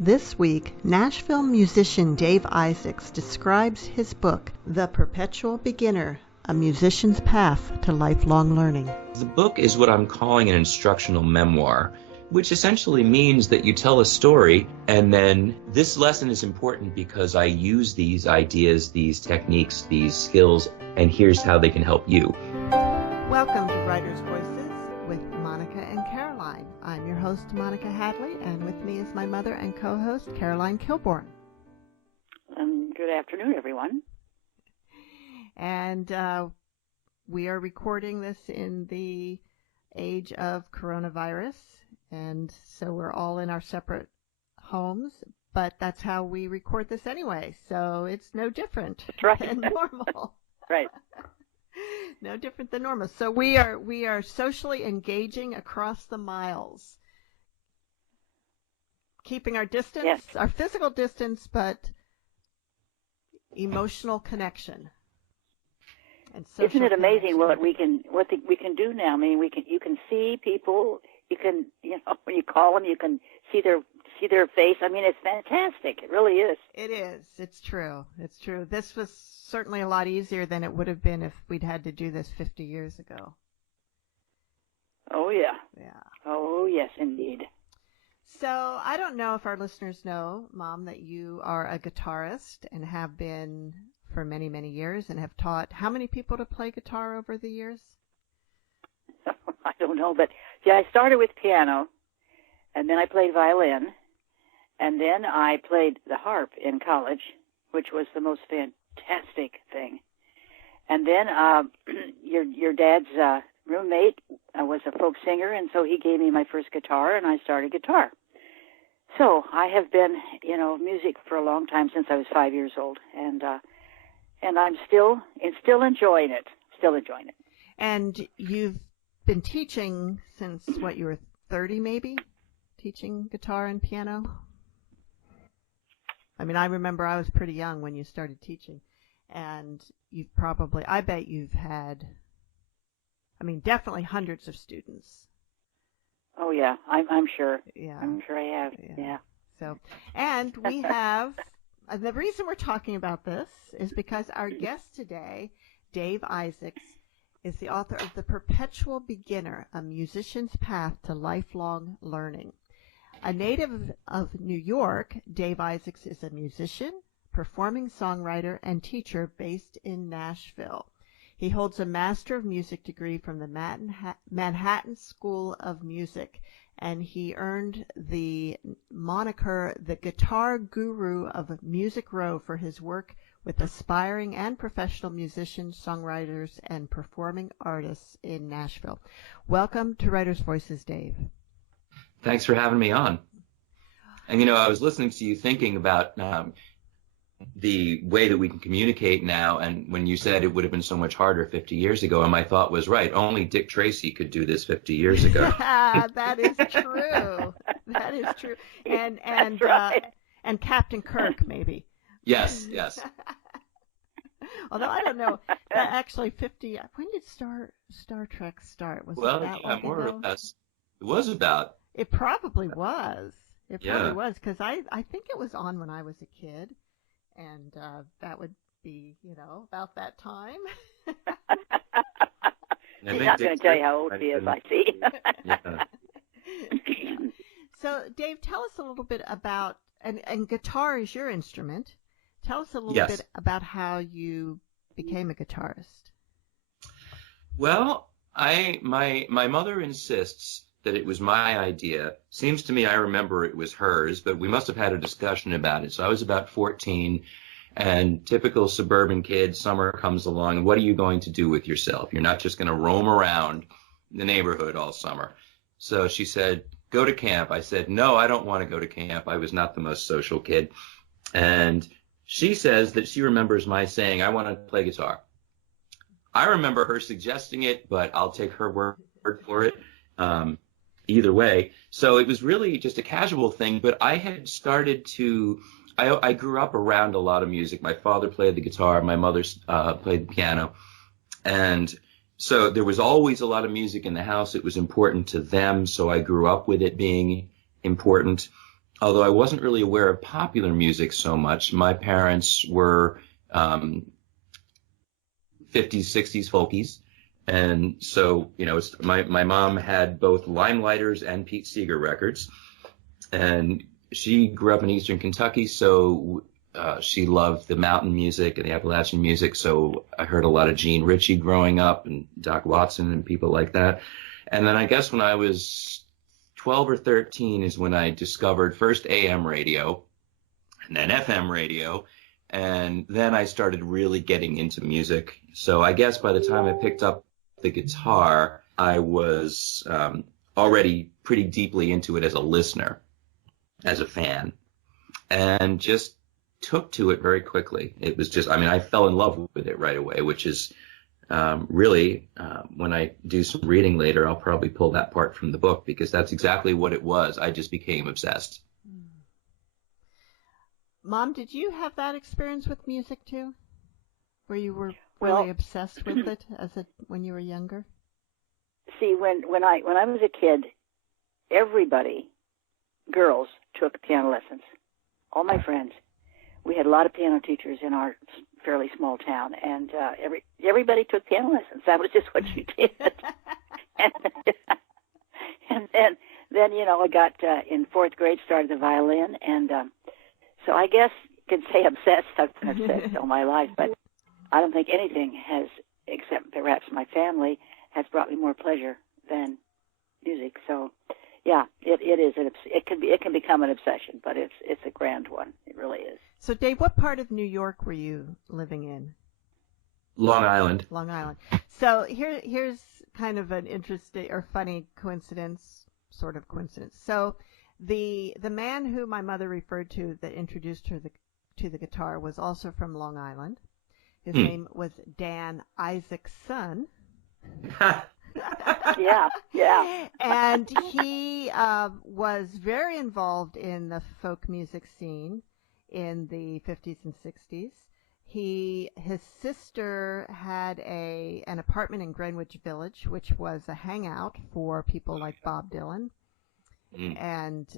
This week, Nashville musician Dave Isaacs describes his book, The Perpetual Beginner, A Musician's Path to Lifelong Learning. The book is what I'm calling an instructional memoir, which essentially means that you tell a story, and then this lesson is important because I use these ideas, these techniques, these skills, and here's how they can help you. Welcome to Writer's Voices with Monica and Caroline. I'm your host, Monica Hadley, and with me is my mother and co-host, Caroline Kilborn. Good afternoon, everyone. And we are recording this in the age of coronavirus, and so we're all in our separate homes, but that's how we record this anyway, so it's no different than normal. Right. No different than normal. So we are socially engaging across the miles, keeping our distance, yes, our physical distance, but emotional connection. And isn't it amazing what we can do now? I mean, you can see people. You can, when you call them, you can see their face. I mean, it's fantastic. It really is. It is. It's true. It's true. This was certainly a lot easier than it would have been if we'd had to do this 50 years ago. Oh, yeah. Yeah. Oh, yes, indeed. So I don't know if our listeners know, Mom, that you are a guitarist and have been for many, many years and have taught how many people to play guitar over the years? I don't know, but yeah, I started with piano, and then I played violin, and then I played the harp in college, which was the most fantastic thing. And then your dad's roommate was a folk singer, and so he gave me my first guitar, and I started guitar. So I have been, music for a long time, since I was 5 years old, and I'm still enjoying it. Still enjoying it. And you've been teaching since what, you were 30 maybe, teaching guitar and piano? I mean, I remember I was pretty young when you started teaching, and you've probably, I bet you've had, definitely hundreds of students. Oh yeah, I'm sure. Yeah, I'm sure I have. Yeah. So, and we have, the reason we're talking about this is because our guest today, Dave Isaacs, is the author of The Perpetual Beginner, A Musician's Path to Lifelong Learning. A native of New York, Dave Isaacs is a musician, performing songwriter, and teacher based in Nashville. He holds a Master of Music degree from the Manhattan School of Music, and he earned the moniker the Guitar Guru of Music Row for his work with aspiring and professional musicians, songwriters, and performing artists in Nashville. Welcome to Writer's Voices, Dave. Thanks for having me on. And, I was listening to you thinking about the way that we can communicate now, and when you said it would have been so much harder 50 years ago, and my thought was, right, only Dick Tracy could do this 50 years ago. That is true. That is true. And right. And Captain Kirk, maybe. Yes. Although I don't know, actually 50. When did Star Trek start? Was it that long more ago? or less. It was about. It probably was. It probably was, because I think it was on when I was a kid, and that would be about that time. He's not going to tell you how old he is, I see. So, Dave, tell us a little bit about, and guitar is your instrument. Tell us a little Yes. bit about how you became a guitarist. Well, my mother insists that it was my idea. Seems to me I remember it was hers, but we must have had a discussion about it. So I was about 14, and typical suburban kid, summer comes along, and what are you going to do with yourself? You're not just going to roam around the neighborhood all summer. So she said, go to camp. I said, no, I don't want to go to camp. I was not the most social kid. And she says that she remembers my saying, I want to play guitar. I remember her suggesting it, but I'll take her word for it. Either way. So it was really just a casual thing, but I had started to, I grew up around a lot of music. My father played the guitar, my mother played the piano, and so there was always a lot of music in the house. It was important to them, so I grew up with it being important. although I wasn't really aware of popular music so much, my parents were 50s, 60s folkies. And so, my mom had both Limelighters and Pete Seeger records. And she grew up in Eastern Kentucky, so she loved the mountain music and the Appalachian music. So I heard a lot of Gene Ritchie growing up and Doc Watson and people like that. And then I guess when I was 12 or 13 is when I discovered first AM radio and then FM radio. And then I started really getting into music. So I guess by the time I picked up the guitar, I was already pretty deeply into it as a listener, as a fan, and just took to it very quickly. It was just, I fell in love with it right away, which is really, when I do some reading later, I'll probably pull that part from the book because that's exactly what it was. I just became obsessed. Mom, did you have that experience with music too, where you were really obsessed with it when you were younger? See, when I was a kid, everybody, girls, took piano lessons. All my friends. We had a lot of piano teachers in our fairly small town, and everybody took piano lessons. That was just what you did. and then I got in fourth grade, started the violin, and so I guess you could say obsessed. I've been obsessed all my life, but I don't think anything has, except perhaps my family, has brought me more pleasure than music. So, yeah, it is. It can become an obsession, but it's a grand one. It really is. So, Dave, what part of New York were you living in? Long Island. Long Island. So here's kind of an interesting or funny coincidence, sort of coincidence. So the man who my mother referred to that introduced her to the guitar was also from Long Island. His name was Dan Isaacs' son. Yeah. And he was very involved in the folk music scene in the 50s and 60s. His sister had an apartment in Greenwich Village, which was a hangout for people like Bob Dylan and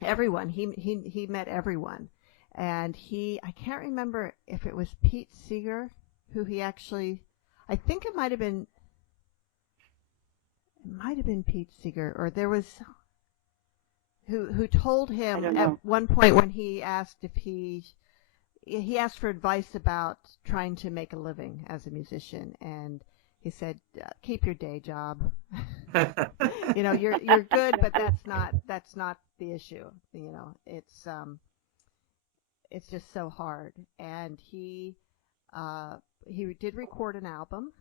everyone. He met everyone, and I can't remember if it was Pete Seeger who he actually. I think it might have been Pete Seeger, or there was who told him at one point when he asked if he asked for advice about trying to make a living as a musician, and he said, "Keep your day job. You're good, but that's not the issue. It's just so hard." And he did record an album,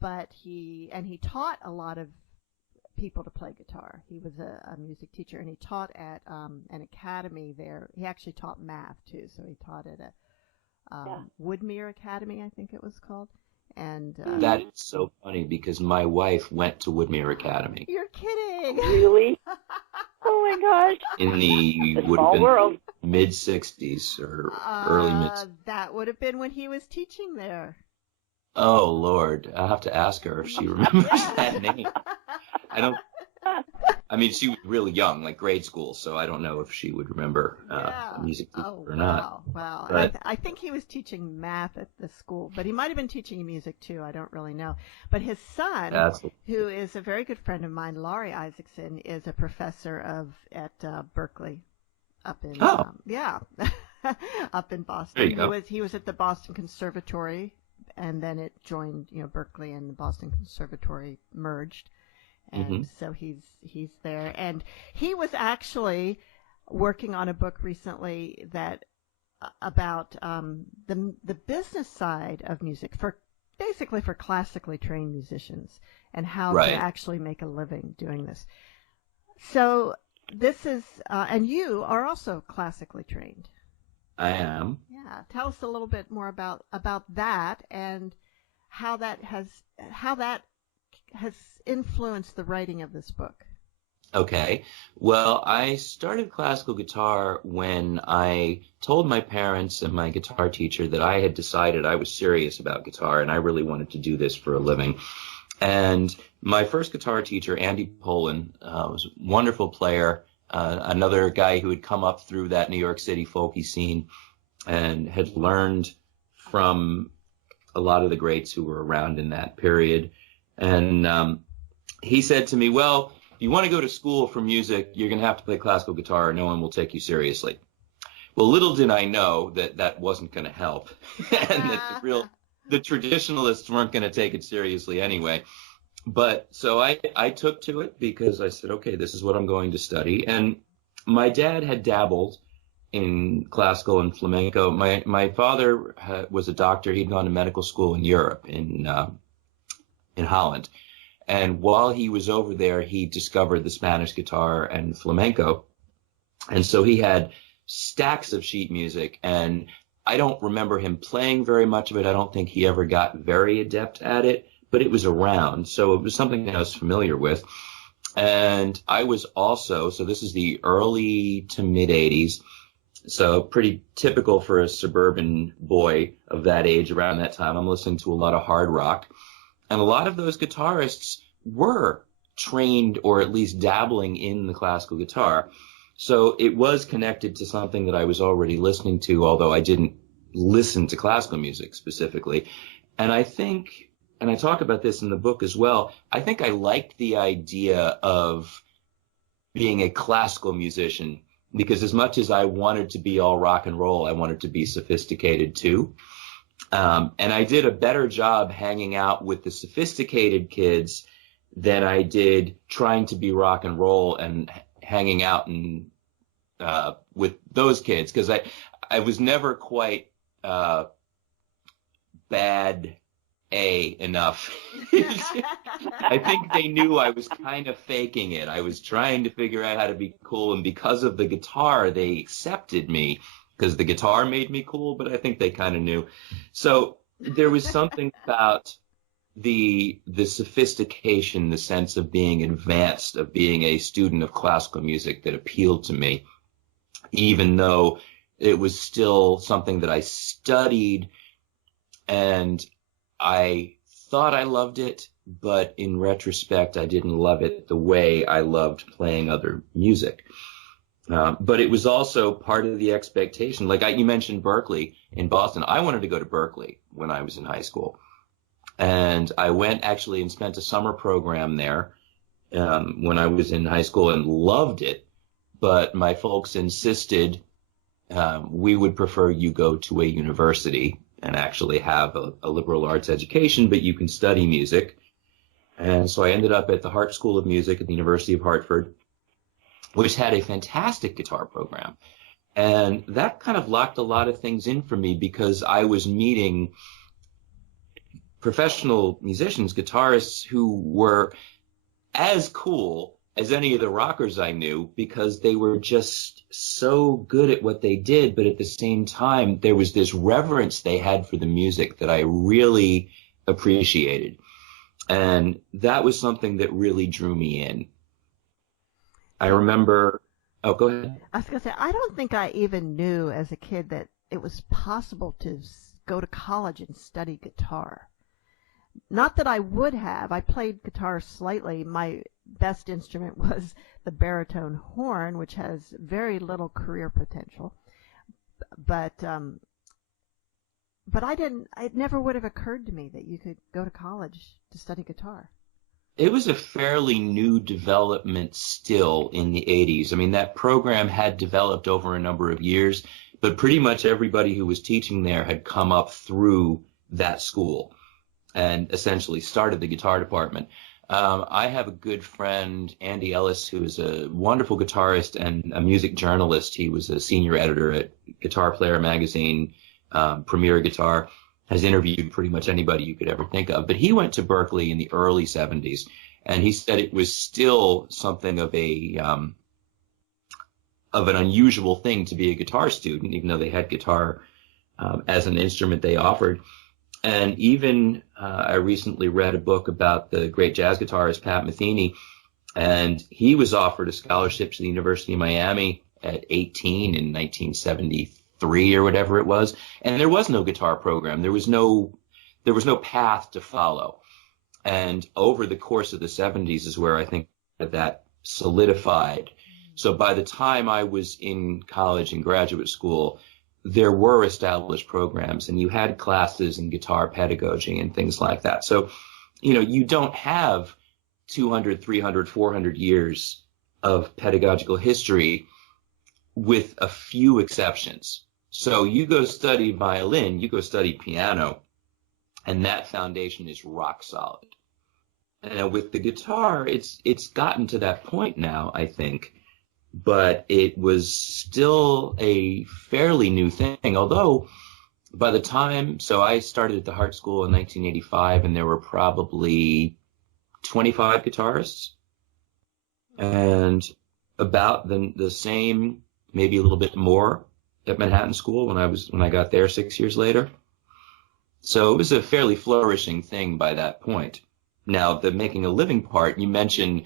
but he taught a lot of people to play guitar. He was a music teacher, and he taught at an academy there. He actually taught math too, so he taught at a Woodmere Academy, I think it was called. And that is so funny because my wife went to Woodmere Academy. You're kidding! Really? Oh my gosh! In the would have been mid '60s or early mid. That would have been when he was teaching there. Oh Lord, I'll have to ask her if she remembers that name. She was really young, like grade school, so I don't know if she would remember music or not. Wow. But I think he was teaching math at the school, but he might have been teaching music too. I don't really know. But his son, who is a very good friend of mine, Laurie Isaacson, is a professor at Berkeley, up in up in Boston. He was at the Boston Conservatory, and then it joined, Berkeley, and the Boston Conservatory merged. And so he's there, and he was actually working on a book recently that about the business side of music for classically trained musicians and how to actually make a living doing this. So this is and you are also classically trained. I am. Yeah, tell us a little bit more about that and how that has influenced the writing of this book. Okay. Well, I started classical guitar when I told my parents and my guitar teacher that I had decided I was serious about guitar and I really wanted to do this for a living. And my first guitar teacher, Andy Poland, was a wonderful player, another guy who had come up through that New York City folky scene and had learned from a lot of the greats who were around in that period. And he said to me, well, if you want to go to school for music, you're going to have to play classical guitar. No one will take you seriously. Well, little did I know that that wasn't going to help and that the traditionalists weren't going to take it seriously anyway. But so I took to it because I said, okay, this is what I'm going to study. And my dad had dabbled in classical and flamenco. My father was a doctor. He'd gone to medical school in Europe, in Holland. And while he was over there, he discovered the Spanish guitar and flamenco. And so he had stacks of sheet music. And I don't remember him playing very much of it. I don't think he ever got very adept at it, but it was around. So it was something that I was familiar with. And I was also, so this is the early to mid 80s. So pretty typical for a suburban boy of that age around that time. I'm listening to a lot of hard rock. And a lot of those guitarists were trained or at least dabbling in the classical guitar. So it was connected to something that I was already listening to, although I didn't listen to classical music specifically. And I think, and I talk about this in the book as well, I think I liked the idea of being a classical musician because as much as I wanted to be all rock and roll, I wanted to be sophisticated too. And I did a better job hanging out with the sophisticated kids than I did trying to be rock and roll and hanging out and with those kids, because I was never quite bad A enough. I think they knew I was kind of faking it. I was trying to figure out how to be cool, and because of the guitar, they accepted me because the guitar made me cool, but I think they kind of knew. So there was something about the sophistication, the sense of being advanced, of being a student of classical music that appealed to me, even though it was still something that I studied and I thought I loved it, but in retrospect, I didn't love it the way I loved playing other music. But it was also part of the expectation. Like you mentioned Berkeley in Boston. I wanted to go to Berkeley when I was in high school. And I went actually and spent a summer program there when I was in high school and loved it. But my folks insisted we would prefer you go to a university and actually have a liberal arts education, but you can study music. And so I ended up at the Hart School of Music at the University of Hartford, which had a fantastic guitar program. And that kind of locked a lot of things in for me because I was meeting professional musicians, guitarists who were as cool as any of the rockers I knew because they were just so good at what they did. But at the same time, there was this reverence they had for the music that I really appreciated. And that was something that really drew me in. I remember, oh, go ahead. I was going to say, I don't think I even knew as a kid that it was possible to go to college and study guitar. Not that I would have. I played guitar slightly. My best instrument was the baritone horn, which has very little career potential. But it never would have occurred to me that you could go to college to study guitar. It was a fairly new development still in the 80s. I mean, that program had developed over a number of years, but pretty much everybody who was teaching there had come up through that school and essentially started the guitar department. I have a good friend, Andy Ellis, who is a wonderful guitarist and a music journalist. He was a senior editor at Guitar Player magazine, Premier Guitar, has interviewed pretty much anybody you could ever think of. But he went to Berkeley in the early 70s, and he said it was still something of an unusual thing to be a guitar student, even though they had guitar as an instrument they offered. And even I recently read a book about the great jazz guitarist Pat Metheny, and he was offered a scholarship to the University of Miami at 18 in 1973 or whatever it was, and there was no guitar program. There was no path to follow. And over the course of the 70s is where I think that solidified. So by the time I was in college and graduate school, there were established programs, and you had classes in guitar pedagogy and things like that. So, you don't have 200, 300, 400 years of pedagogical history with a few exceptions. So you go study violin, you go study piano, and that foundation is rock solid. And with the guitar, it's gotten to that point now, I think, but it was still a fairly new thing. Although by the time, so I started at the Hart School in 1985, and there were probably 25 guitarists, and about the same, maybe a little bit more at Manhattan School when I got there 6 years later. So it was a fairly flourishing thing by that point. Now, the making a living part, you mentioned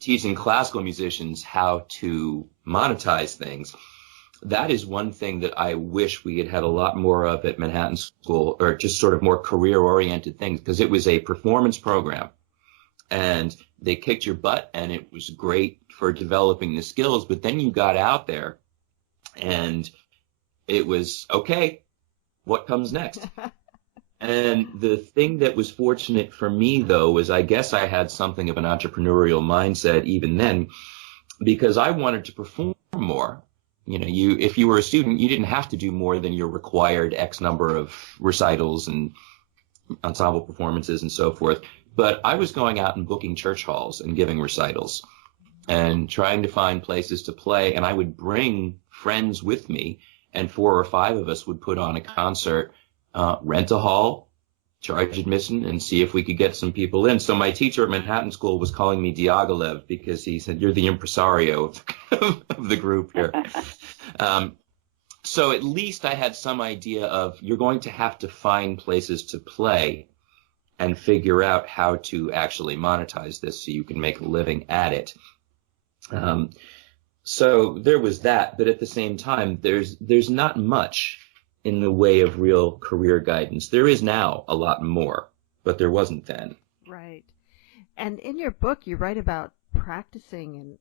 teaching classical musicians how to monetize things. That is one thing that I wish we had had a lot more of at Manhattan School, or just sort of more career-oriented things, because it was a performance program, and they kicked your butt, and it was great for developing the skills. But then you got out there, and it was, okay, what comes next? And the thing that was fortunate for me, though, was I guess I had something of an entrepreneurial mindset even then, because I wanted to perform more. If you were a student, you didn't have to do more than your required X number of recitals and ensemble performances and so forth. But I was going out and booking church halls and giving recitals and trying to find places to play. And I would bring friends with me, and 4 or 5 of us would put on a concert, rent a hall, charge admission, and see if we could get some people in. So my teacher at Manhattan School was calling me Diaghilev, because he said, "You're the impresario of the group here." So at least I had some idea of, you're going to have to find places to play and figure out how to actually monetize this so you can make a living at it. So there was that, but at the same time, there's not much in the way of real career guidance. There is now a lot more, but there wasn't then. Right. And in your book, you write about practicing in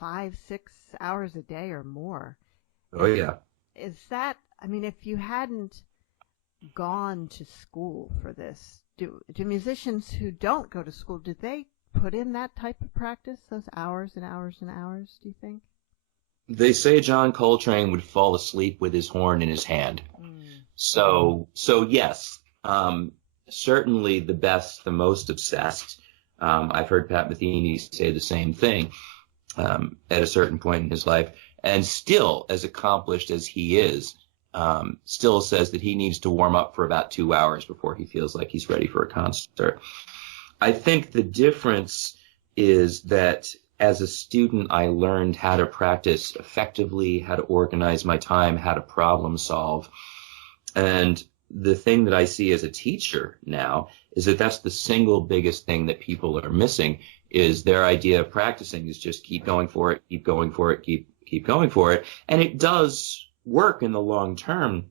5-6 hours a day or more. Oh, yeah. Is that, if you hadn't gone to school for this, do musicians who don't go to school, do they put in that type of practice, those hours and hours and hours, do you think? They say John Coltrane would fall asleep with his horn in his hand. So yes, certainly the best, the most obsessed. I've heard Pat Metheny say the same thing at a certain point in his life, and still as accomplished as he is, still says that he needs to warm up for about 2 hours before he feels like he's ready for a concert. I think the difference is that as a student, I learned how to practice effectively, how to organize my time, how to problem solve. And the thing that I see as a teacher now is that that's the single biggest thing that people are missing, is their idea of practicing is just keep going for it, keep going for it, keep going for it. And it does work in the long term,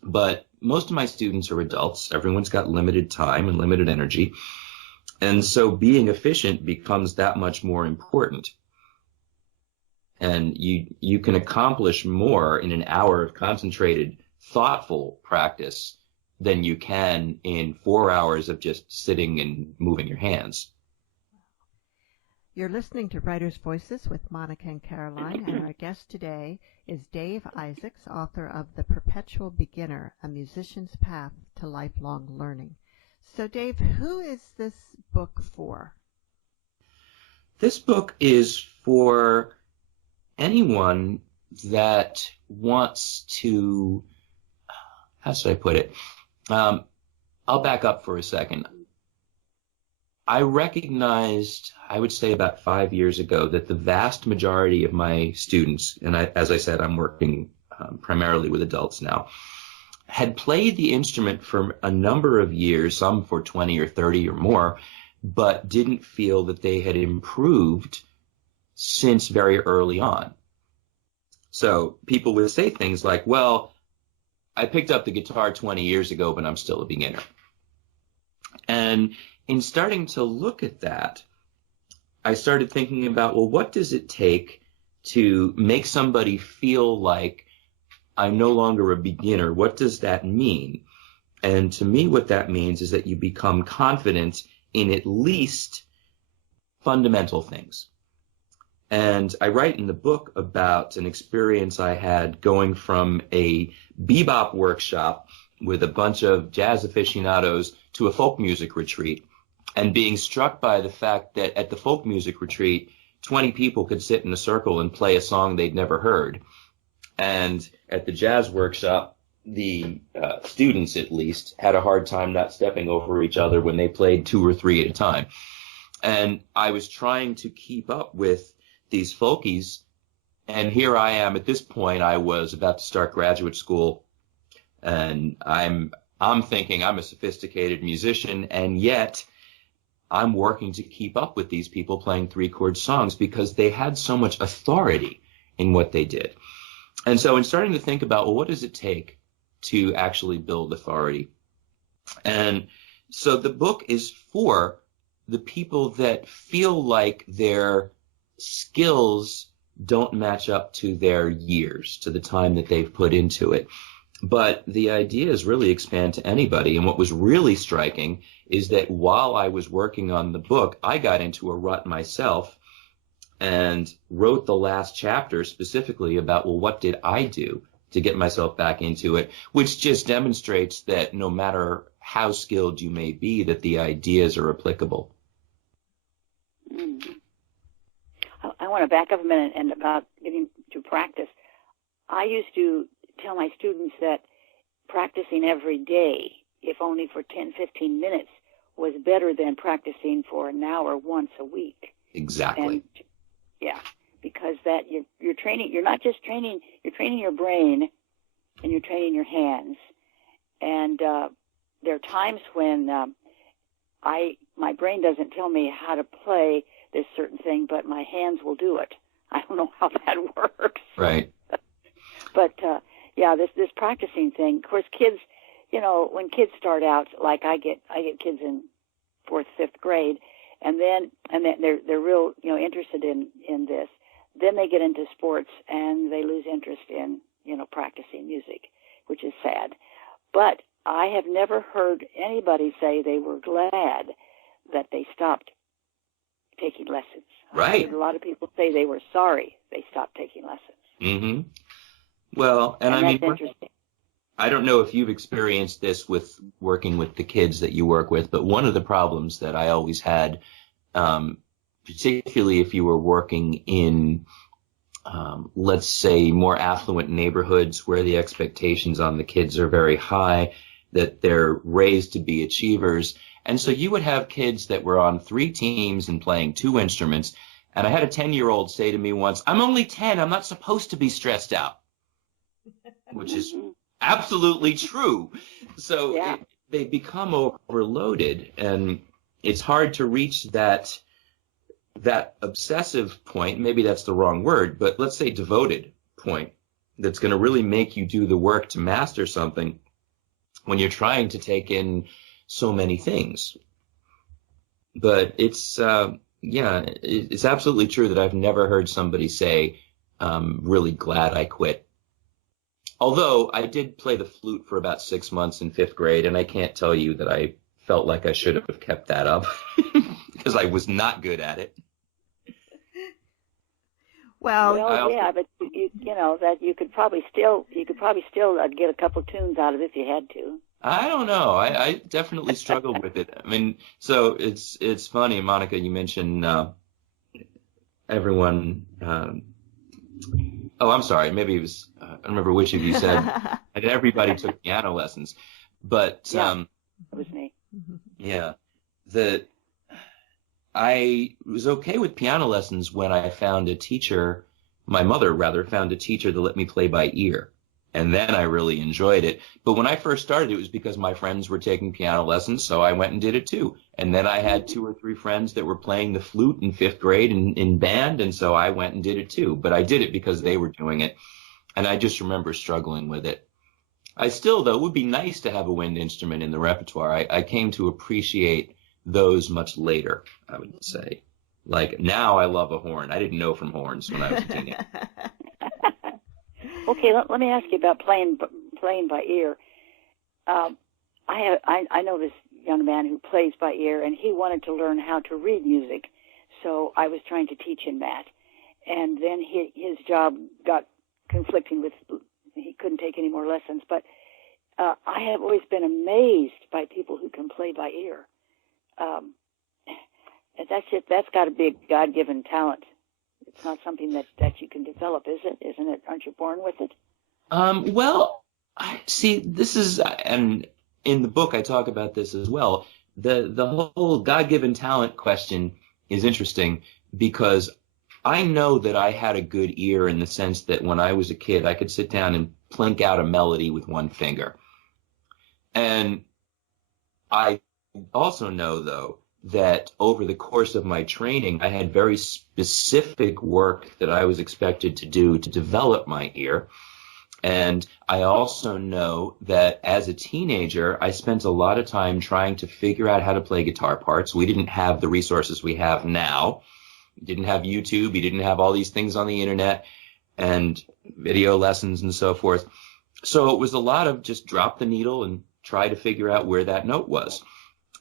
but most of my students are adults. Everyone's got limited time and limited energy. And so being efficient becomes that much more important. And you can accomplish more in an hour of concentrated, thoughtful practice than you can in 4 hours of just sitting and moving your hands. You're listening to Writers' Voices with Monica and Caroline, and our guest today is Dave Isaacs, author of The Perpetual Beginner, A Musician's Path to Lifelong Learning. So, Dave, who is this book for? This book is for anyone that wants to, how should I put it? I'll back up for a second. I recognized, I would say about 5 years ago, that the vast majority of my students, and as I said, I'm working primarily with adults now, had played the instrument for a number of years, some for 20 or 30 or more, but didn't feel that they had improved since very early on. So people would say things like, well, I picked up the guitar 20 years ago, but I'm still a beginner. And in starting to look at that, I started thinking about, well, what does it take to make somebody feel like I'm no longer a beginner? What does that mean? And to me, what that means is that you become confident in at least fundamental things. And I write in the book about an experience I had going from a bebop workshop with a bunch of jazz aficionados to a folk music retreat, and being struck by the fact that at the folk music retreat, 20 people could sit in a circle and play a song they'd never heard. And at the jazz workshop, the students, at least, had a hard time not stepping over each other when they played 2 or 3 at a time. And I was trying to keep up with these folkies, and here I am. At this point, I was about to start graduate school, and I'm thinking I'm a sophisticated musician, and yet I'm working to keep up with these people playing 3-chord songs because they had so much authority in what they did. And so in starting to think about, well, what does it take to actually build authority? And so the book is for the people that feel like their skills don't match up to their years, to the time that they've put into it. But the ideas really expand to anybody. And what was really striking is that while I was working on the book, I got into a rut myself and wrote the last chapter specifically about, well, what did I do to get myself back into it, which just demonstrates that no matter how skilled you may be, that the ideas are applicable. Mm-hmm. I want to back up a minute and about getting to practice. I used to tell my students that practicing every day, if only for 10, 15 minutes, was better than practicing for an hour once a week. Exactly. And, yeah, because that you're training. You're not just training. You're training your brain, and you're training your hands. And there are times when my brain doesn't tell me how to play this certain thing, but my hands will do it. I don't know how that works. Right. But yeah, this practicing thing. Of course, kids, when kids start out, like I get kids in 4th, 5th grade, and then they're real, interested in this. Then they get into sports and they lose interest in, practicing music, which is sad. But I have never heard anybody say they were glad that they stopped taking lessons. Right. I heard a lot of people say they were sorry they stopped taking lessons. Mm-hmm. Well, and I mean, interesting. I don't know if you've experienced this with working with the kids that you work with, but one of the problems that I always had, particularly if you were working in, let's say, more affluent neighborhoods where the expectations on the kids are very high, that they're raised to be achievers. And so you would have kids that were on 3 teams and playing 2 instruments. And I had a 10-year-old say to me once, "I'm only 10. I'm not supposed to be stressed out," which is absolutely true. So yeah. They become overloaded, and it's hard to reach that obsessive point. Maybe that's the wrong word, but let's say devoted point that's going to really make you do the work to master something when you're trying to take in so many things. But it's absolutely true that I've never heard somebody say, really glad I quit. Although I did play the flute for about 6 months in 5th grade, and I can't tell you that I felt like I should have kept that up because I was not good at it. Well, yeah, but that you could probably still get a couple tunes out of it if you had to. I don't know. I definitely struggled with it. I mean, so it's funny, Monica, you mentioned everyone. Oh, I'm sorry. Maybe it was, I don't remember which of you said that everybody took piano lessons. But yeah, it was me. Yeah, I was okay with piano lessons when I found a teacher. My mother, rather, found a teacher that let me play by ear. And then I really enjoyed it. But when I first started, it was because my friends were taking piano lessons, so I went and did it too. And then I had 2 or 3 friends that were playing the flute in 5th grade in band, and so I went and did it too. But I did it because they were doing it. And I just remember struggling with it. I still, though, it would be nice to have a wind instrument in the repertoire. I came to appreciate those much later, I would say. Like now I love a horn. I didn't know from horns when I was a teenager. Okay, let me ask you about playing by ear. I know this young man who plays by ear, and he wanted to learn how to read music, so I was trying to teach him that. And then his job got conflicting with, he couldn't take any more lessons. But I have always been amazed by people who can play by ear. That's got to be a God-given talent. It's not something that you can develop, is it? Isn't it? Aren't you born with it? Well, see, this is, and in the book I talk about this as well. The whole God-given talent question is interesting because I know that I had a good ear in the sense that when I was a kid, I could sit down and plink out a melody with one finger. And I also know, though, that over the course of my training, I had very specific work that I was expected to do to develop my ear. And I also know that as a teenager, I spent a lot of time trying to figure out how to play guitar parts. We didn't have the resources we have now. We didn't have YouTube. We didn't have all these things on the internet and video lessons and so forth. So it was a lot of just drop the needle and try to figure out where that note was.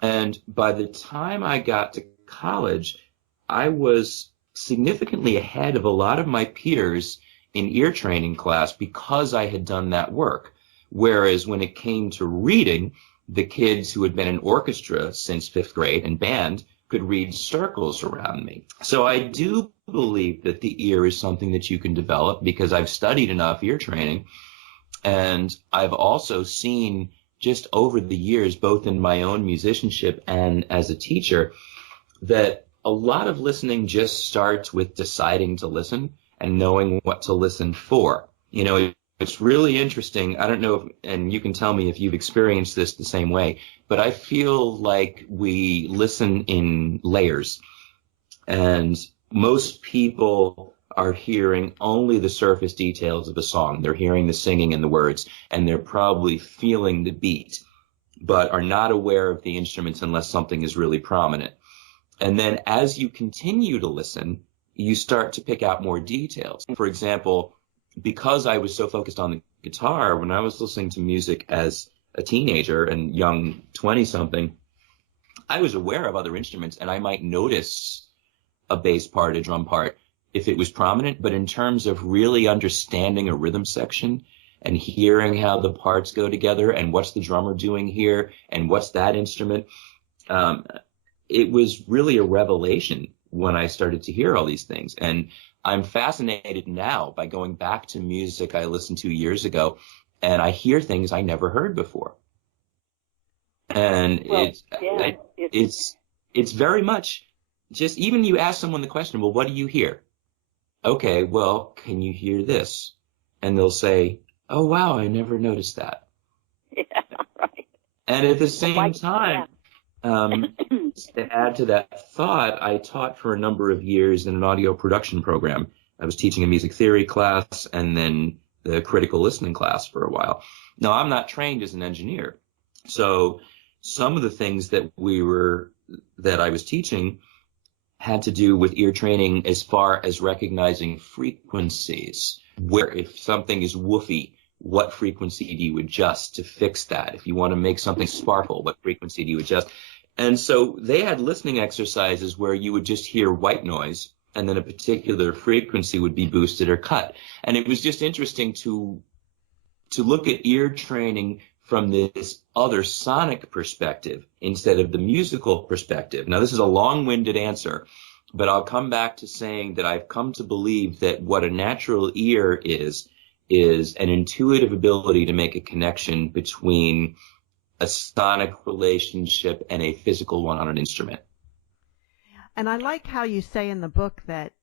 And by the time I got to college, I was significantly ahead of a lot of my peers in ear training class because I had done that work. Whereas when it came to reading, the kids who had been in orchestra since 5th grade and band could read circles around me. So I do believe that the ear is something that you can develop because I've studied enough ear training. And I've also seen just over the years, both in my own musicianship and as a teacher, that a lot of listening just starts with deciding to listen and knowing what to listen for. You know, it's really interesting. I don't know if, and you can tell me if you've experienced this the same way, but I feel like we listen in layers. And most people are hearing only the surface details of a song. They're hearing the singing and the words, and they're probably feeling the beat, but are not aware of the instruments unless something is really prominent. And then as you continue to listen, you start to pick out more details. For example, because I was so focused on the guitar, when I was listening to music as a teenager and young 20-something, I was aware of other instruments, and I might notice a bass part, a drum part, if it was prominent. But in terms of really understanding a rhythm section and hearing how the parts go together and what's the drummer doing here and what's that instrument, it was really a revelation when I started to hear all these things. And I'm fascinated now by going back to music I listened to years ago, and I hear things I never heard before. And it's very much just, even you ask someone the question, well, what do you hear? Okay, well, can you hear this? And they'll say, oh, wow, I never noticed that. Yeah, right. And at the same time, to add to that thought, I taught for a number of years in an audio production program. I was teaching a music theory class and then the critical listening class for a while. Now, I'm not trained as an engineer. So some of the things that I was teaching had to do with ear training as far as recognizing frequencies, where if something is woofy, what frequency do you adjust to fix that? If you want to make something sparkle, what frequency do you adjust? And so they had listening exercises where you would just hear white noise and then a particular frequency would be boosted or cut. And it was just interesting to look at ear training from this other sonic perspective instead of the musical perspective. Now, this is a long-winded answer, but I'll come back to saying that I've come to believe that what a natural ear is an intuitive ability to make a connection between a sonic relationship and a physical one on an instrument. And I like how you say in the book that,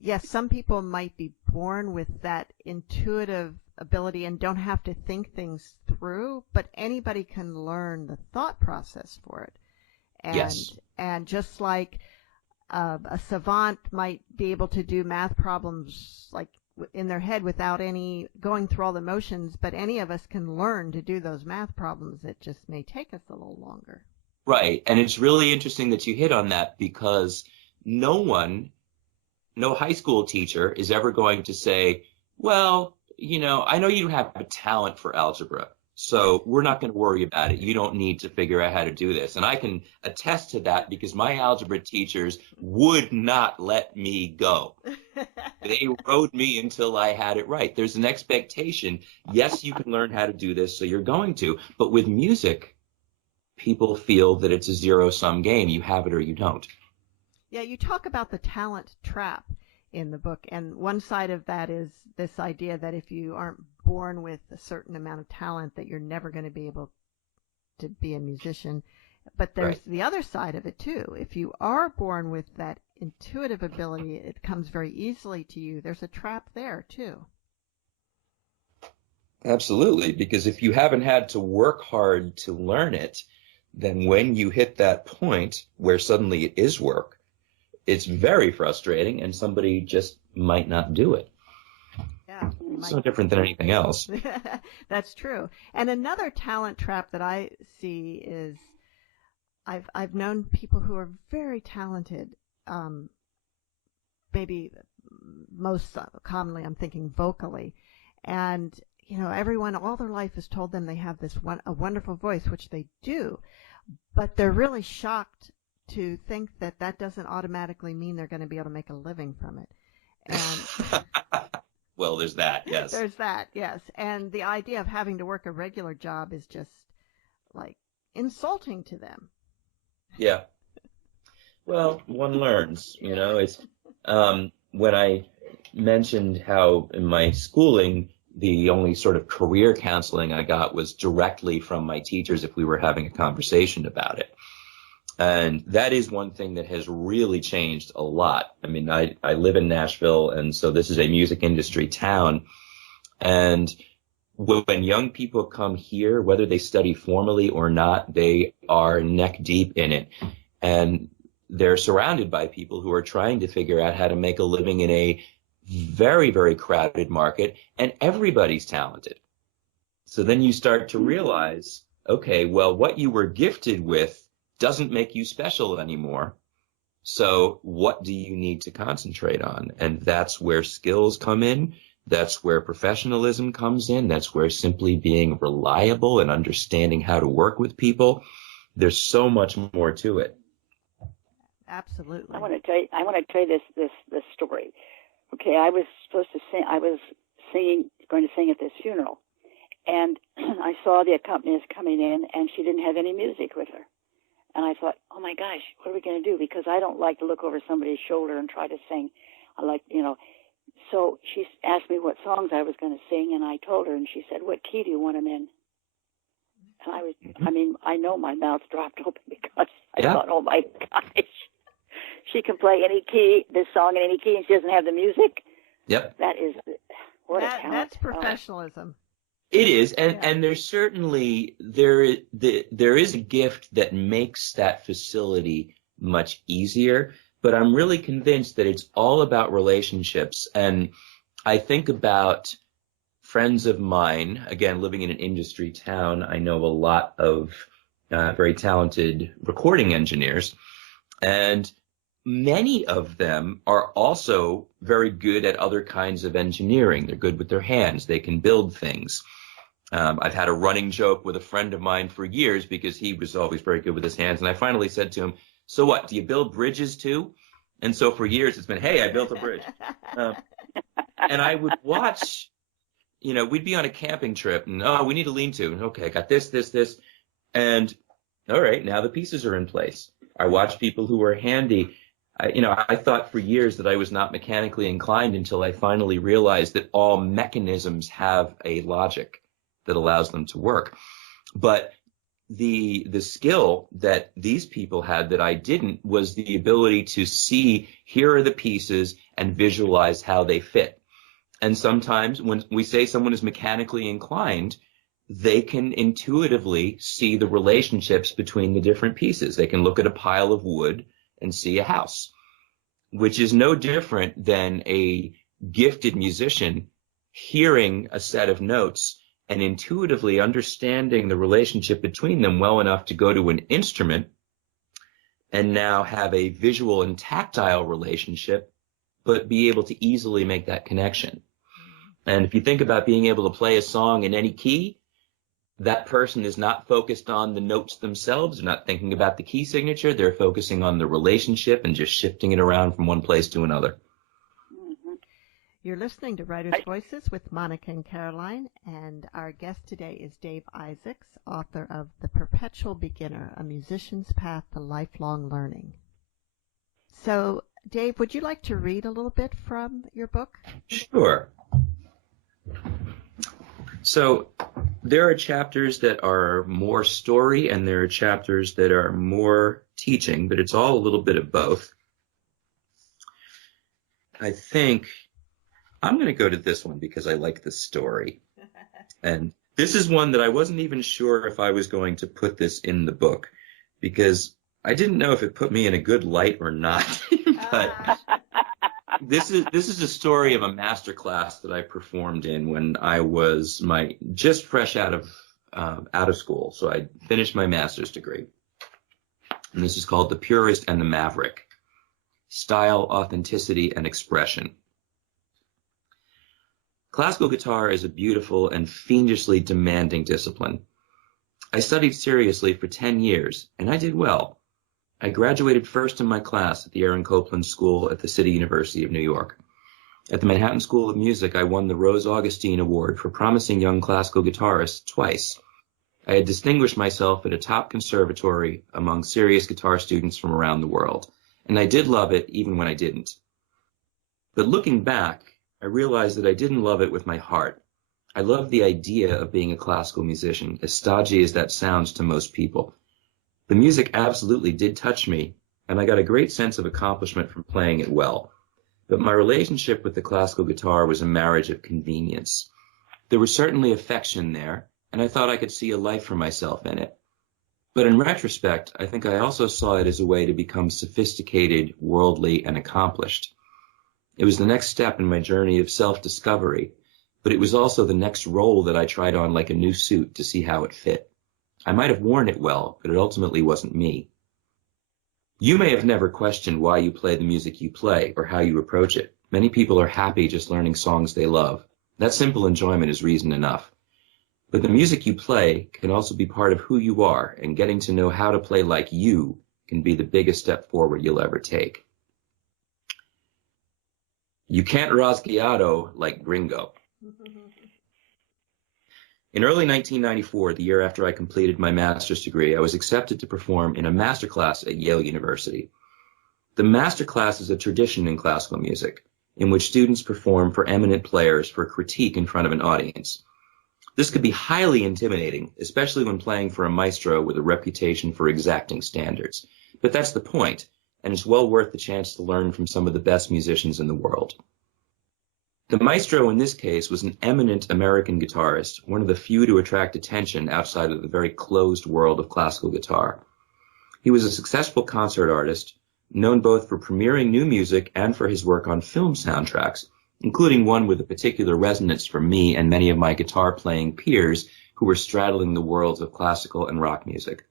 yes, some people might be born with that intuitive ability and don't have to think things through, but anybody can learn the thought process for it. And, yes. And just like a savant might be able to do math problems like in their head without any going through all the motions, but any of us can learn to do those math problems. It just may take us a little longer. Right. And it's really interesting that you hit on that, because no high school teacher is ever going to say, well, I know you have a talent for algebra, so we're not going to worry about it. You don't need to figure out how to do this. And I can attest to that because my algebra teachers would not let me go. They rode me until I had it right. There's an expectation. Yes, you can learn how to do this, so you're going to. But with music, people feel that it's a zero-sum game. You have it or you don't. Yeah, you talk about the talent trap in the book, and one side of that is this idea that if you aren't born with a certain amount of talent that you're never going to be able to be a musician. But there's the other side of it too. If you are born with that intuitive ability, it comes very easily to you. There's a trap there too. Absolutely, because if you haven't had to work hard to learn it, then when you hit that point where suddenly it is work, it's very frustrating, and somebody just might not do it. Yeah, it's no different than anything else. That's true. And another talent trap that I see is I've known people who are very talented. Maybe most commonly, I'm thinking vocally, and everyone all their life has told them they have a wonderful voice, which they do, but they're really shocked to think that doesn't automatically mean they're going to be able to make a living from it. And well, there's that, yes. There's that, yes. And the idea of having to work a regular job is just like insulting to them. Yeah. Well, one learns, it's when I mentioned how in my schooling the only sort of career counseling I got was directly from my teachers if we were having a conversation about it. And that is one thing that has really changed a lot. I mean, I live in Nashville, and so this is a music industry town. And when young people come here, whether they study formally or not, they are neck deep in it. And they're surrounded by people who are trying to figure out how to make a living in a very, very crowded market, and everybody's talented. So then you start to realize, okay, well, what you were gifted with doesn't make you special anymore. So what do you need to concentrate on? And that's where skills come in. That's where professionalism comes in. That's where simply being reliable and understanding how to work with people. There's so much more to it. Absolutely. I want to tell you this story. Okay, I was supposed to sing. I was going to sing at this funeral, and I saw the accompanist coming in, and she didn't have any music with her. And I thought, oh my gosh, what are we going to do? Because I don't like to look over somebody's shoulder and try to sing. I like, So she asked me what songs I was going to sing, and I told her, and she said, what key do you want them in? And I know my mouth dropped open because I thought, oh my gosh, she can play any key, this song in any key, and she doesn't have the music. Yep. That is, what a talent. That's professionalism. It is, and there's certainly there is a gift that makes that facility much easier, but I'm really convinced that it's all about relationships. And I think about friends of mine, again, living in an industry town, I know a lot of very talented recording engineers, and many of them are also very good at other kinds of engineering. They're good with their hands. They can build things. I've had a running joke with a friend of mine for years because he was always very good with his hands. And I finally said to him, so what, do you build bridges too? And so for years it's been, hey, I built a bridge. And I would watch, we'd be on a camping trip and, we need a lean-to. Okay, I got this. And all right, now the pieces are in place. I watch people who are handy. I thought for years that I was not mechanically inclined until I finally realized that all mechanisms have a logic that allows them to work. But the skill that these people had that I didn't was the ability to see, here are the pieces, and visualize how they fit. And sometimes when we say someone is mechanically inclined, they can intuitively see the relationships between the different pieces. They can look at a pile of wood and see a house, which is no different than a gifted musician hearing a set of notes and intuitively understanding the relationship between them well enough to go to an instrument and now have a visual and tactile relationship, but be able to easily make that connection. And if you think about being able to play a song in any key, that person is not focused on the notes themselves. They're not thinking about the key signature. They're focusing on the relationship and just shifting it around from one place to another. You're listening to Writer's Voices with Monica and Caroline, and our guest today is Dave Isaacs, author of The Perpetual Beginner, A Musician's Path to Lifelong Learning. So, Dave, would you like to read a little bit from your book? Sure. So there are chapters that are more story and there are chapters that are more teaching, but it's all a little bit of both. I think I'm going to go to this one because I like the story. And this is one that I wasn't even sure if I was going to put this in the book because I didn't know if it put me in a good light or not. But this is a story of a master class that I performed in when I was just fresh out of school. So I finished my master's degree. And this is called The Purist and the Maverick: Style, Authenticity, and Expression. Classical guitar is a beautiful and fiendishly demanding discipline. I studied seriously for 10 years, and I did well. I graduated first in my class at the Aaron Copland School at the City University of New York. At the Manhattan School of Music, I won the Rose Augustine Award for Promising Young Classical Guitarist twice. I had distinguished myself at a top conservatory among serious guitar students from around the world, and I did love it even when I didn't. But looking back, I realized that I didn't love it with my heart. I loved the idea of being a classical musician, as stodgy as that sounds to most people. The music absolutely did touch me, and I got a great sense of accomplishment from playing it well. But my relationship with the classical guitar was a marriage of convenience. There was certainly affection there, and I thought I could see a life for myself in it. But in retrospect, I think I also saw it as a way to become sophisticated, worldly, and accomplished. It was the next step in my journey of self-discovery, but it was also the next role that I tried on like a new suit to see how it fit. I might have worn it well, but it ultimately wasn't me. You may have never questioned why you play the music you play or how you approach it. Many people are happy just learning songs they love. That simple enjoyment is reason enough. But the music you play can also be part of who you are, and getting to know how to play like you can be the biggest step forward you'll ever take. You can't rasgueado like gringo. In early 1994, the year after I completed my master's degree, I was accepted to perform in a masterclass at Yale University. The masterclass is a tradition in classical music, in which students perform for eminent players for critique in front of an audience. This could be highly intimidating, especially when playing for a maestro with a reputation for exacting standards. But that's the point, and it's well worth the chance to learn from some of the best musicians in the world. The maestro in this case was an eminent American guitarist, one of the few to attract attention outside of the very closed world of classical guitar. He was a successful concert artist, known both for premiering new music and for his work on film soundtracks, including one with a particular resonance for me and many of my guitar-playing peers who were straddling the worlds of classical and rock music.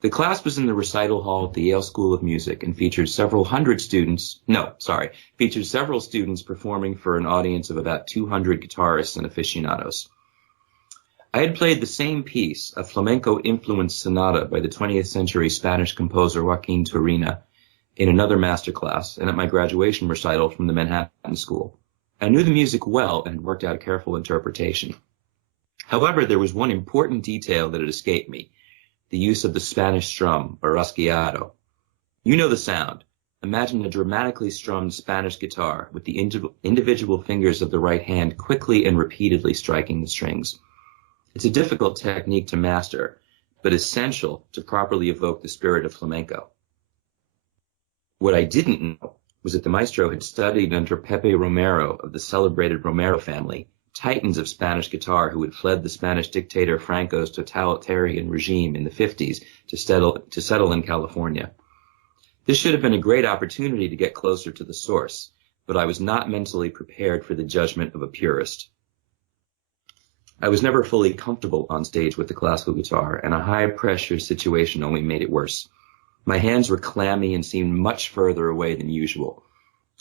The class was in the recital hall at the Yale School of Music and featured several students performing for an audience of about 200 guitarists and aficionados. I had played the same piece, a flamenco-influenced sonata by the 20th century Spanish composer Joaquin Turina, in another masterclass and at my graduation recital from the Manhattan School. I knew the music well and had worked out a careful interpretation. However, there was one important detail that had escaped me: the use of the Spanish strum, or rasgueado. You know the sound. Imagine a dramatically strummed Spanish guitar with the individual fingers of the right hand quickly and repeatedly striking the strings. It's a difficult technique to master, but essential to properly evoke the spirit of flamenco. What I didn't know was that the maestro had studied under Pepe Romero of the celebrated Romero family, titans of Spanish guitar who had fled the Spanish dictator Franco's totalitarian regime in the 50s to settle in California. This should have been a great opportunity to get closer to the source, but I was not mentally prepared for the judgment of a purist. I was never fully comfortable on stage with the classical guitar, and a high-pressure situation only made it worse. My hands were clammy and seemed much further away than usual.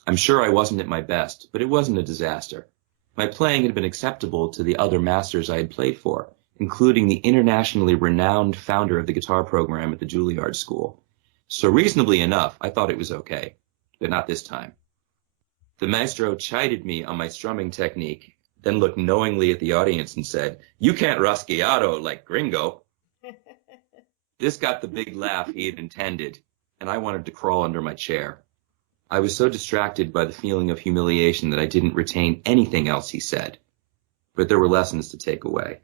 I'm sure I wasn't at my best, but it wasn't a disaster. My playing had been acceptable to the other masters I had played for, including the internationally renowned founder of the guitar program at the Juilliard School. So reasonably enough, I thought it was okay, but not this time. The maestro chided me on my strumming technique, then looked knowingly at the audience and said, "You can't rasgueado like gringo." This got the big laugh he had intended, and I wanted to crawl under my chair. I was so distracted by the feeling of humiliation that I didn't retain anything else he said. But there were lessons to take away.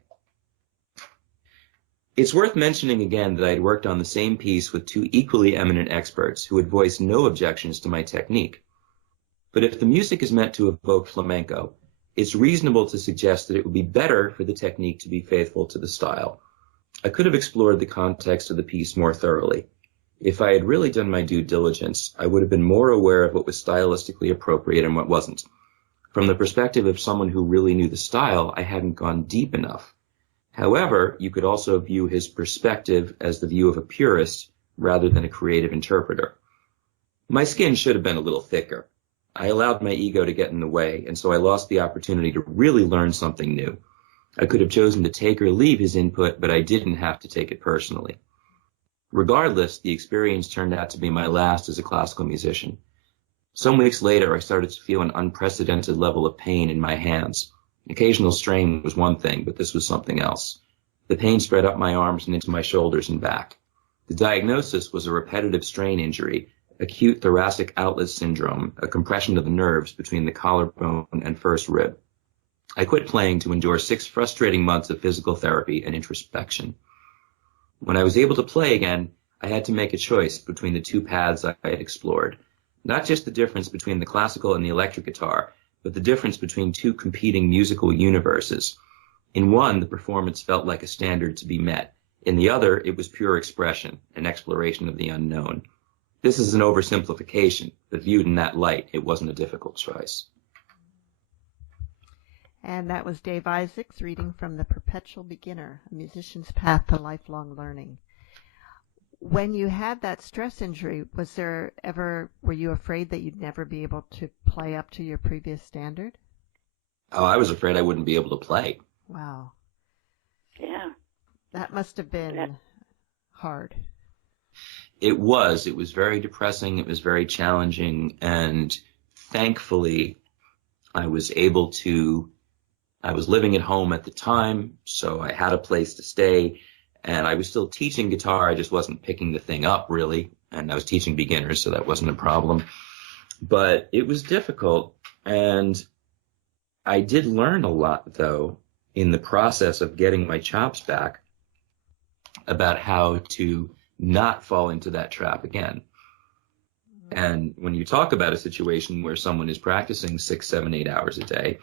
It's worth mentioning again that I had worked on the same piece with two equally eminent experts who had voiced no objections to my technique. But if the music is meant to evoke flamenco, it's reasonable to suggest that it would be better for the technique to be faithful to the style. I could have explored the context of the piece more thoroughly. If I had really done my due diligence, I would have been more aware of what was stylistically appropriate and what wasn't. From the perspective of someone who really knew the style, I hadn't gone deep enough. However, you could also view his perspective as the view of a purist rather than a creative interpreter. My skin should have been a little thicker. I allowed my ego to get in the way, and so I lost the opportunity to really learn something new. I could have chosen to take or leave his input, but I didn't have to take it personally. Regardless, the experience turned out to be my last as a classical musician. Some weeks later, I started to feel an unprecedented level of pain in my hands. Occasional strain was one thing, but this was something else. The pain spread up my arms and into my shoulders and back. The diagnosis was a repetitive strain injury, acute thoracic outlet syndrome, a compression of the nerves between the collarbone and first rib. I quit playing to endure 6 frustrating months of physical therapy and introspection. When I was able to play again, I had to make a choice between the two paths I had explored. Not just the difference between the classical and the electric guitar, but the difference between two competing musical universes. In one, the performance felt like a standard to be met. In the other, it was pure expression, an exploration of the unknown. This is an oversimplification, but viewed in that light, it wasn't a difficult choice. And that was Dave Isaacs reading from The Perpetual Beginner, A Musician's Path to Lifelong Learning. When you had that stress injury, were you afraid that you'd never be able to play up to your previous standard? Oh, I was afraid I wouldn't be able to play. Wow. Yeah. That must have been hard. It was very depressing. It was very challenging. And thankfully, I was living at home at the time, so I had a place to stay. And I was still teaching guitar. I just wasn't picking the thing up, really. And I was teaching beginners, so that wasn't a problem. But it was difficult. And I did learn a lot, though, in the process of getting my chops back about how to not fall into that trap again. And when you talk about a situation where someone is practicing 6, 7, 8 hours a day,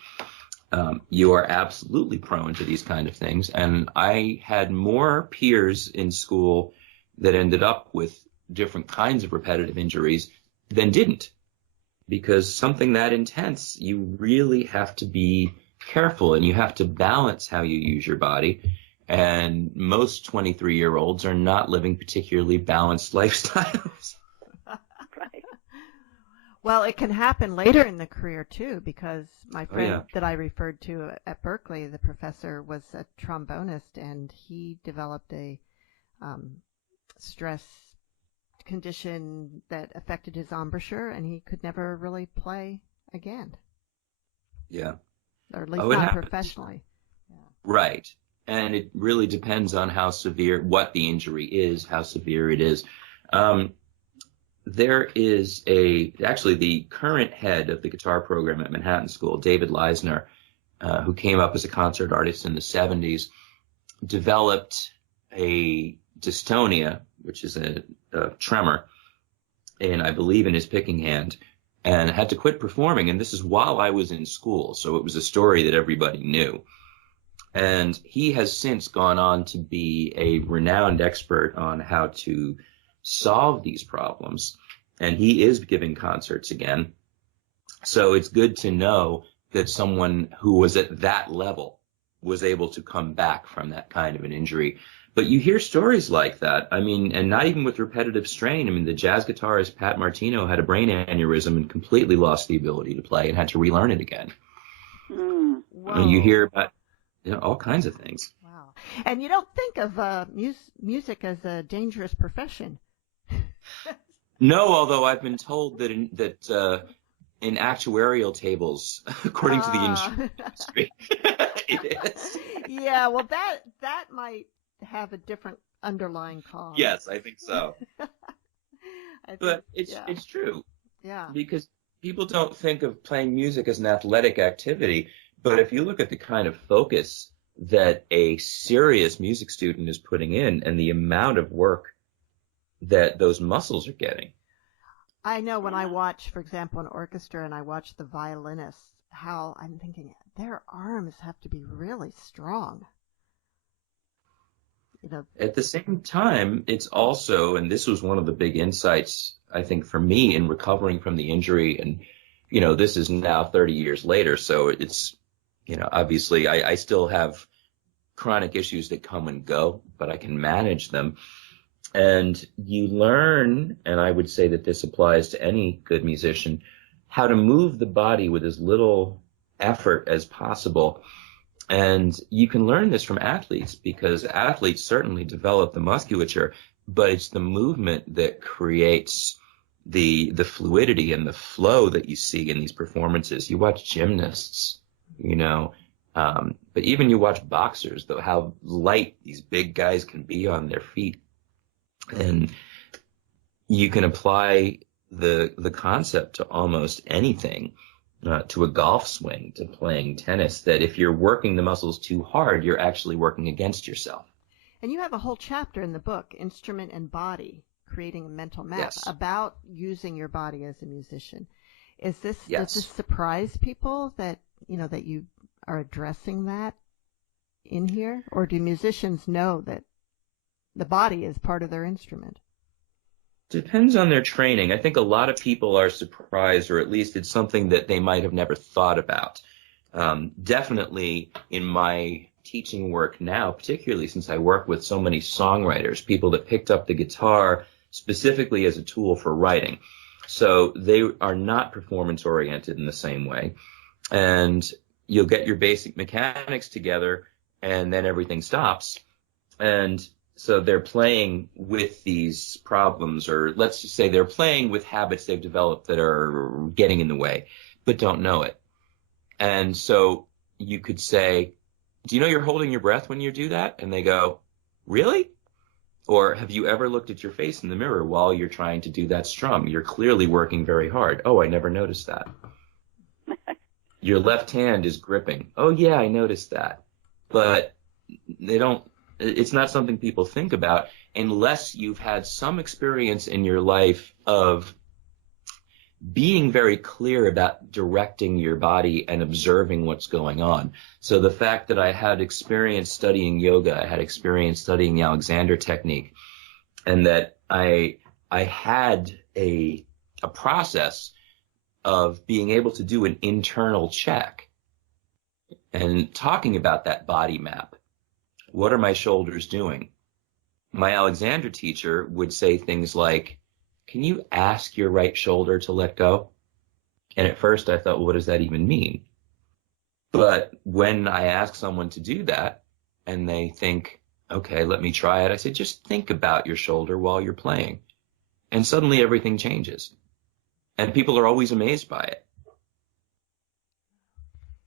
you are absolutely prone to these kind of things. And I had more peers in school that ended up with different kinds of repetitive injuries than didn't. Because something that intense, you really have to be careful and you have to balance how you use your body. And most 23-year-olds are not living particularly balanced lifestyles. Right. Well, it can happen later in the career, too, because my friend that I referred to at Berkeley, the professor, was a trombonist, and he developed a stress condition that affected his embouchure, and he could never really play again. Yeah. Or at least not professionally. Yeah. Right. And it really depends on how severe, what the injury is, how severe it is. There is actually the current head of the guitar program at Manhattan School, David Leisner, who came up as a concert artist in the 70s, developed a dystonia, which is a tremor, and I believe in his picking hand, and had to quit performing. And this is while I was in school, so it was a story that everybody knew. And he has since gone on to be a renowned expert on how to solve these problems. And he is giving concerts again. So it's good to know that someone who was at that level was able to come back from that kind of an injury. But you hear stories like that. I mean, and not even with repetitive strain. I mean, the jazz guitarist Pat Martino had a brain aneurysm and completely lost the ability to play and had to relearn it again. You hear about all kinds of things. Wow. And you don't think of music as a dangerous profession. No, although I've been told that in actuarial tables, according to the insurance industry, it is. Yeah, well, that might have a different underlying cause. Yes, I think so. But it's true. Yeah. Because people don't think of playing music as an athletic activity, but if you look at the kind of focus that a serious music student is putting in and the amount of work that those muscles are getting. I know when I watch, for example, an orchestra and I watch the violinists, how I'm thinking their arms have to be really strong. At the same time, it's also, and this was one of the big insights, I think, for me in recovering from the injury, and, this is now 30 years later, so it's, obviously I still have chronic issues that come and go, but I can manage them. And you learn, and I would say that this applies to any good musician, how to move the body with as little effort as possible. And you can learn this from athletes, because athletes certainly develop the musculature, but it's the movement that creates the fluidity and the flow that you see in these performances. You watch gymnasts, but even you watch boxers, though, how light these big guys can be on their feet. And you can apply the concept to almost anything, to a golf swing, to playing tennis, that if you're working the muscles too hard, you're actually working against yourself. And you have a whole chapter in the book, Instrument and Body, Creating a Mental Map, Yes. about using your body as a musician. Does this surprise people that you are addressing that in here? Or do musicians know that the body is part of their instrument? Depends on their training. I think a lot of people are surprised, or at least it's something that they might have never thought about. Definitely in my teaching work now, particularly since I work with so many songwriters, people that picked up the guitar specifically as a tool for writing. So they are not performance oriented in the same way. And you'll get your basic mechanics together and then everything stops. And so they're playing with these problems, or let's just say they're playing with habits they've developed that are getting in the way, but don't know it. And so you could say, do you know you're holding your breath when you do that? And they go, really? Or have you ever looked at your face in the mirror while you're trying to do that strum? You're clearly working very hard. Oh, I never noticed that. Your left hand is gripping. Oh, yeah, I noticed that. But it's not something people think about unless you've had some experience in your life of being very clear about directing your body and observing what's going on. So the fact that I had experience studying yoga, I had experience studying the Alexander technique, and that I had a process of being able to do an internal check and talking about that body map. What are my shoulders doing? My Alexander teacher would say things like, can you ask your right shoulder to let go? And at first I thought, well, what does that even mean? But when I ask someone to do that and they think, okay, let me try it, I say, just think about your shoulder while you're playing. And suddenly everything changes. And people are always amazed by it.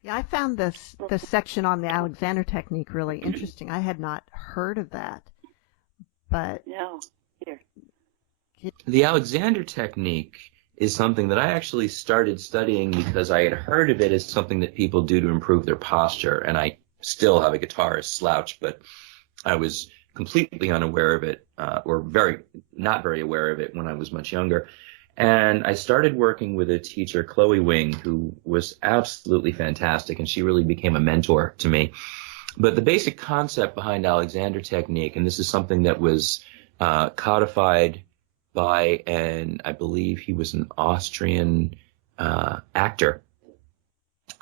Yeah, I found this section on the Alexander technique really interesting. I had not heard of that. But no, here. The Alexander technique is something that I actually started studying because I had heard of it as something that people do to improve their posture. And I still have a guitarist slouch, but I was completely unaware of it, or not very aware of it when I was much younger. And I started working with a teacher, Chloe Wing, who was absolutely fantastic, and she really became a mentor to me. But the basic concept behind Alexander technique, and this is something that was codified by I believe he was an Austrian actor,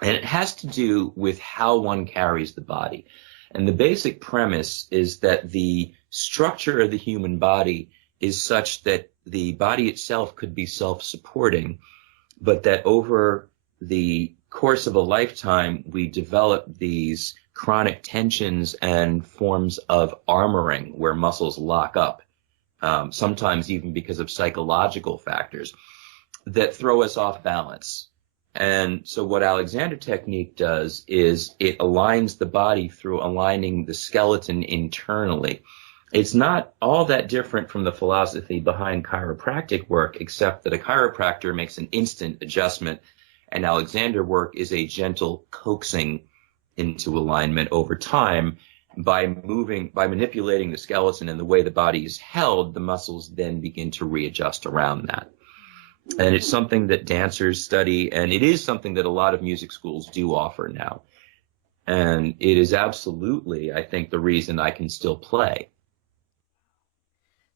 and it has to do with how one carries the body. And the basic premise is that the structure of the human body is such that the body itself could be self-supporting, but that over the course of a lifetime, we develop these chronic tensions and forms of armoring where muscles lock up, sometimes even because of psychological factors that throw us off balance. And so what Alexander technique does is it aligns the body through aligning the skeleton internally. It's not all that different from the philosophy behind chiropractic work, except that a chiropractor makes an instant adjustment, and Alexander work is a gentle coaxing into alignment over time. By manipulating the skeleton and the way the body is held, the muscles then begin to readjust around that. And it's something that dancers study, and it is something that a lot of music schools do offer now. And it is absolutely, I think, the reason I can still play.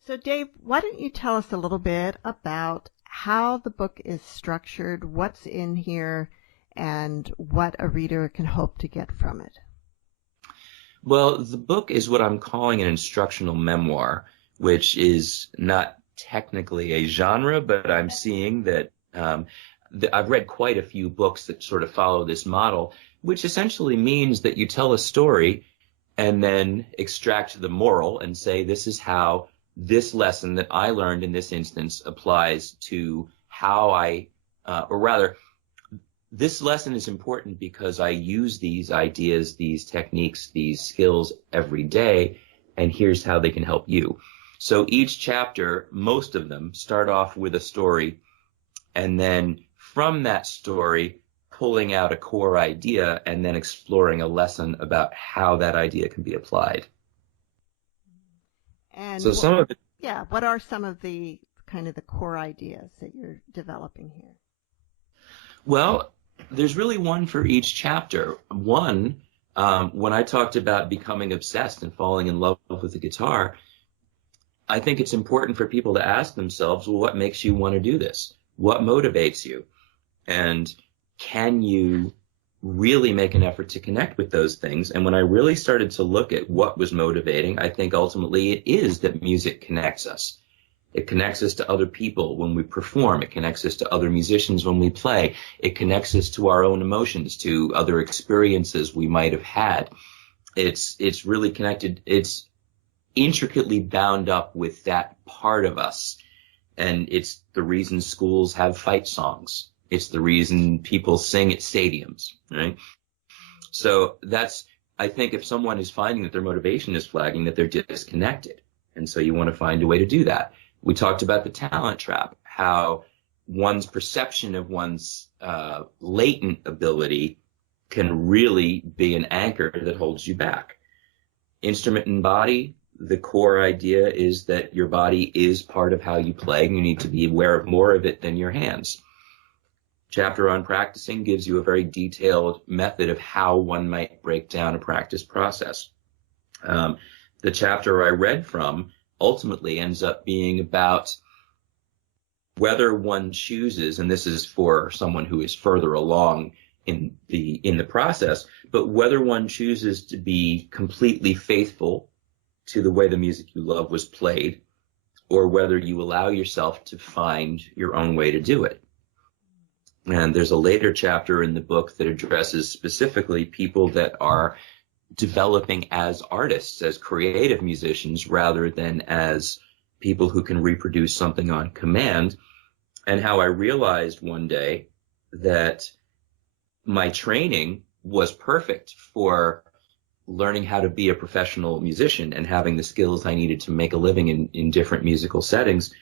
So Dave, why don't you tell us a little bit about how the book is structured, what's in here, and what a reader can hope to get from it? Well, the book is what I'm calling an instructional memoir, which is not technically a genre, but I'm seeing that I've read quite a few books that sort of follow this model, which essentially means that you tell a story and then extract the moral and say, this is how this lesson that I learned in this instance applies to how or rather, this lesson is important because I use these ideas, these techniques, these skills every day, and here's how they can help you. So each chapter, most of them, start off with a story, and then from that story, pulling out a core idea and then exploring a lesson about how that idea can be applied. And so some of it, what are some of the kind of the core ideas that you're developing here? Well, there's really one for each chapter. One, when I talked about becoming obsessed and falling in love with the guitar, I think it's important for people to ask themselves, well, what makes you want to do this? What motivates you? And can you really make an effort to connect with those things? And when I really started to look at what was motivating, I think ultimately it is that music connects us. It connects us to other people when we perform. It connects us to other musicians when we play. It connects us to our own emotions, to other experiences we might have had. It's really connected. It's intricately bound up with that part of us. And it's the reason schools have fight songs. It's the reason people sing at stadiums, right? So I think if someone is finding that their motivation is flagging, that they're disconnected. And so you want to find a way to do that. We talked about the talent trap, how one's perception of one's latent ability can really be an anchor that holds you back. Instrument and body, the core idea is that your body is part of how you play, and you need to be aware of more of it than your hands. Chapter on practicing gives you a very detailed method of how one might break down a practice process. The chapter I read from ultimately ends up being about whether one chooses, and this is for someone who is further along in the process, but whether one chooses to be completely faithful to the way the music you love was played, or whether you allow yourself to find your own way to do it. And there's a later chapter in the book that addresses specifically people that are developing as artists, as creative musicians, rather than as people who can reproduce something on command, and how I realized one day that my training was perfect for learning how to be a professional musician and having the skills I needed to make a living in different musical settings,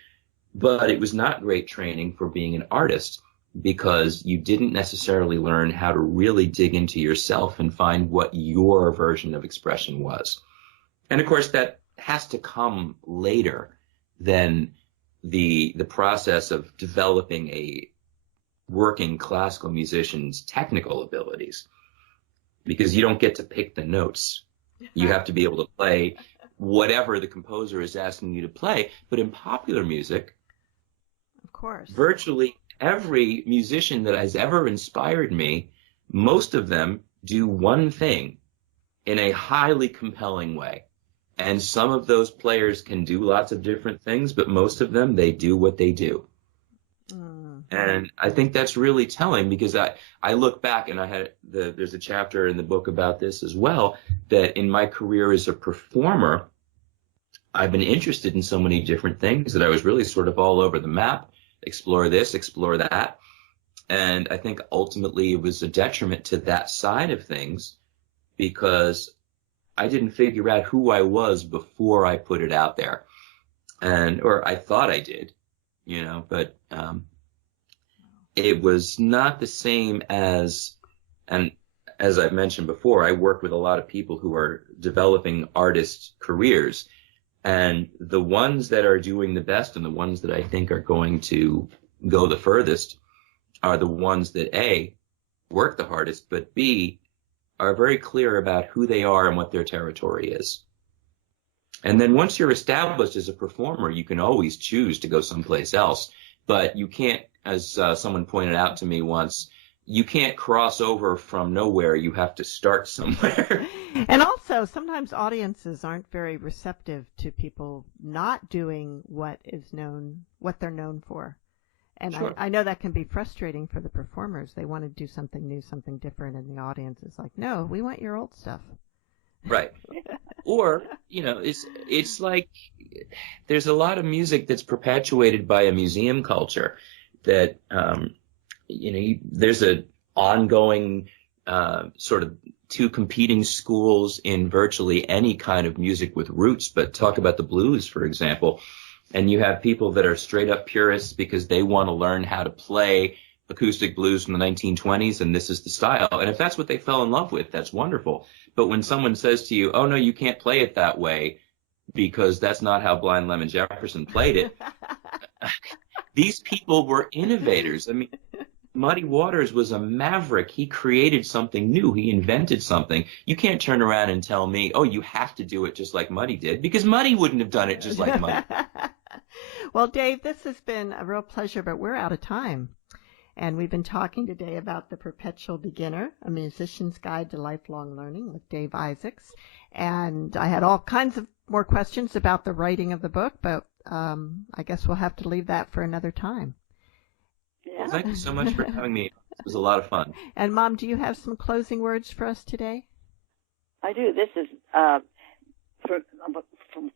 but it was not great training for being an artist, because you didn't necessarily learn how to really dig into yourself and find what your version of expression was. And of course, that has to come later than the process of developing a working classical musician's technical abilities, because you don't get to pick the notes. You have to be able to play whatever the composer is asking you to play. But in popular music, of course, virtually every musician that has ever inspired me, most of them do one thing, in a highly compelling way. And some of those players can do lots of different things, but most of them, they do what they do. And I think that's really telling, because I look back, and there's a chapter in the book about this as well, that in my career as a performer, I've been interested in so many different things that I was really sort of all over the map, explore this, explore that. And I think ultimately it was a detriment to that side of things, because I didn't figure out who I was before I put it out there. Or I thought I did, but it was not the same as I've mentioned before, I work with a lot of people who are developing artist careers, and the ones that are doing the best and the ones that I think are going to go the furthest are the ones that A, work the hardest, but B, are very clear about who they are and what their territory is. And then once you're established as a performer, you can always choose to go someplace else, but you can't, as someone pointed out to me once, you can't cross over from nowhere. You have to start somewhere. And also, sometimes audiences aren't very receptive to people not doing what they're known for. And Sure. I know that can be frustrating for the performers. They want to do something new, something different, and the audience is like, no, we want your old stuff. Right. Or, it's like there's a lot of music that's perpetuated by a museum culture that, there's an ongoing sort of two competing schools in virtually any kind of music with roots, but talk about the blues, for example. And you have people that are straight up purists because they want to learn how to play acoustic blues from the 1920s, and this is the style. And if that's what they fell in love with, that's wonderful. But when someone says to you, oh, no, you can't play it that way because that's not how Blind Lemon Jefferson played it, these people were innovators. I mean, Muddy Waters was a maverick. He created something new. He invented something. You can't turn around and tell me, oh, you have to do it just like Muddy did, because Muddy wouldn't have done it just like Muddy. Well, Dave, this has been a real pleasure, but we're out of time. And we've been talking today about The Perpetual Beginner, A Musician's Guide to Lifelong Learning with Dave Isaacs. And I had all kinds of more questions about the writing of the book, but I guess we'll have to leave that for another time. Yeah. Well, thank you so much for having me. It was a lot of fun. And, Mom, do you have some closing words for us today? I do. This is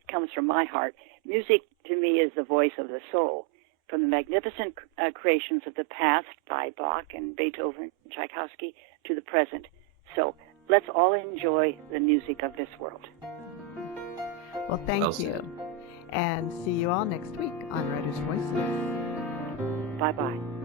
comes from my heart. Music, to me, is the voice of the soul. From the magnificent creations of the past by Bach and Beethoven and Tchaikovsky to the present. So let's all enjoy the music of this world. Well, thank you. And see you all next week on Writers' Voices. Bye-bye.